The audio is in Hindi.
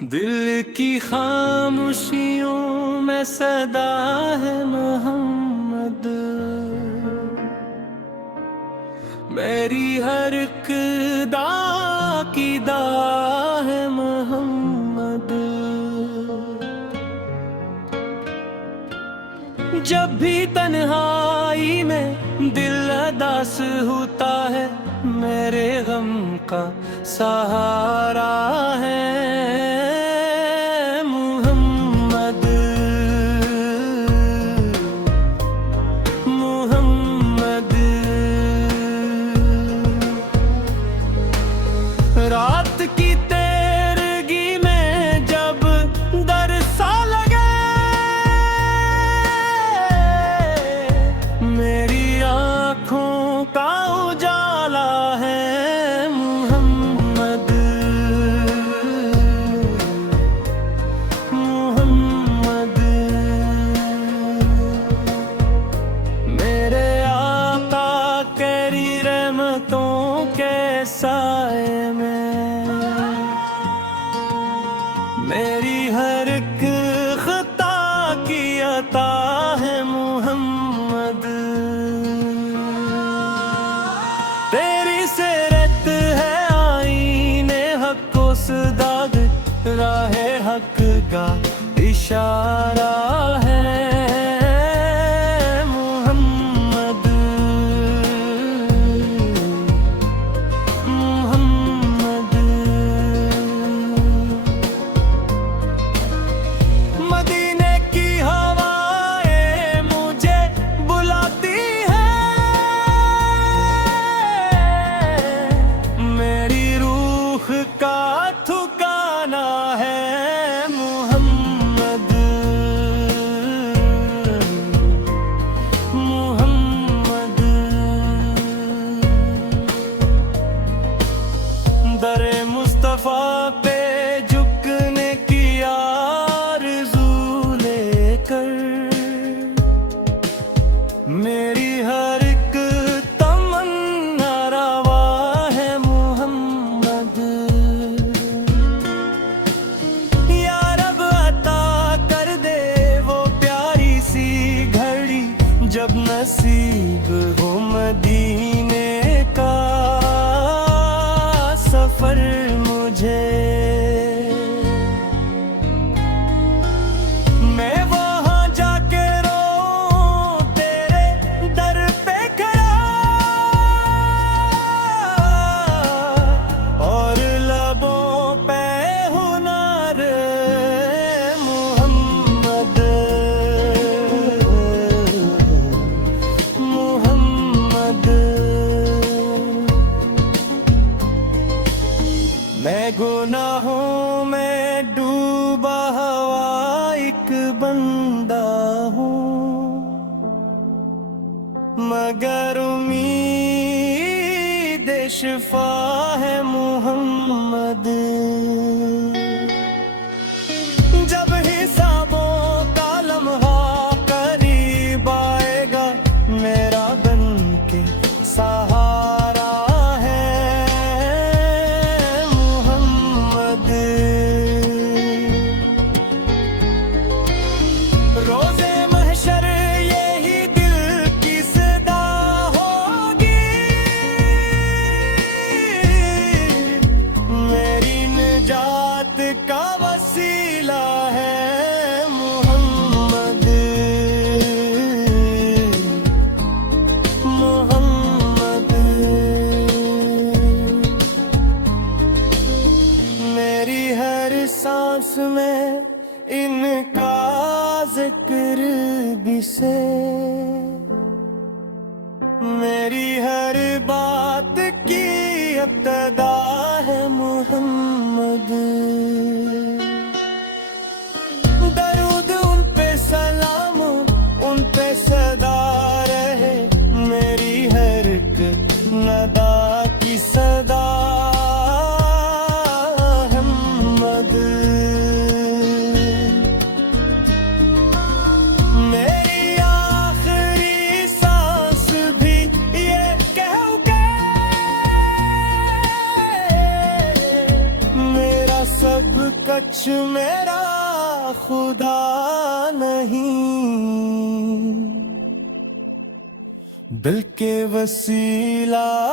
दिल की खामोशियों में सदा है मोहम्मद, मेरी हर एक दा की दा है मोहम्मद। जब भी तन्हाई में दिल अदास होता है, मेरे गम का सहारा है मोहम्मद। मोहम्मद रात की तेरगी में जब दर सा लगे, मेरी आँखों का उजाला है मोहम्मद। मोहम्मद मेरे आका तेरी रहमतों के साए में, मेरी हर एक खता की अता है मोहम्मद। तेरी सिरत है आईने हक को सदाग, राहे हक का इशारा है मोहम्मद। मोहम्मद मदीने की हवाएं मुझे बुलाती है, मेरी रूह का ठिकाना है मोहम्मद। मोहम्मद दरे मुस्तफा पे झुकने की आरज़ू लेकर, मेरी हर एक तमन्ना रवा है मोहम्मद। या रब अता कर दे वो प्यारी सी घड़ी, जब नसीब हो मदीने का सफर मुझे। मैं वहां जाके रो तेरे दर पे खड़ा, और लबों पे हुनर मोहम्मद। मोहम्मद मैं गुनाहों में डूबा हुआ एक बंदा हूँ, मगर उम्मीद शिफा है मोहम्मद। जब हिसाबों का लम्हा करीब आएगा, मेरा बन के सहारा रोज़े महशर यही दिल की सदा होगी, मेरी निजात का वसीला है मोहम्मद। मोहम्मद मेरी हर सांस में इनका जिक्र भी से, मेरी हर बात की इब्तिदा है मोहम्मद। दरूद उन पे सलाम उन पे सदा रहे, मेरी हर एक नदा की सदा मोहम्मद। मेरी आखिरी सांस भी ये कह के कुछ मेरा खुदा नहीं, बल्कि वसीला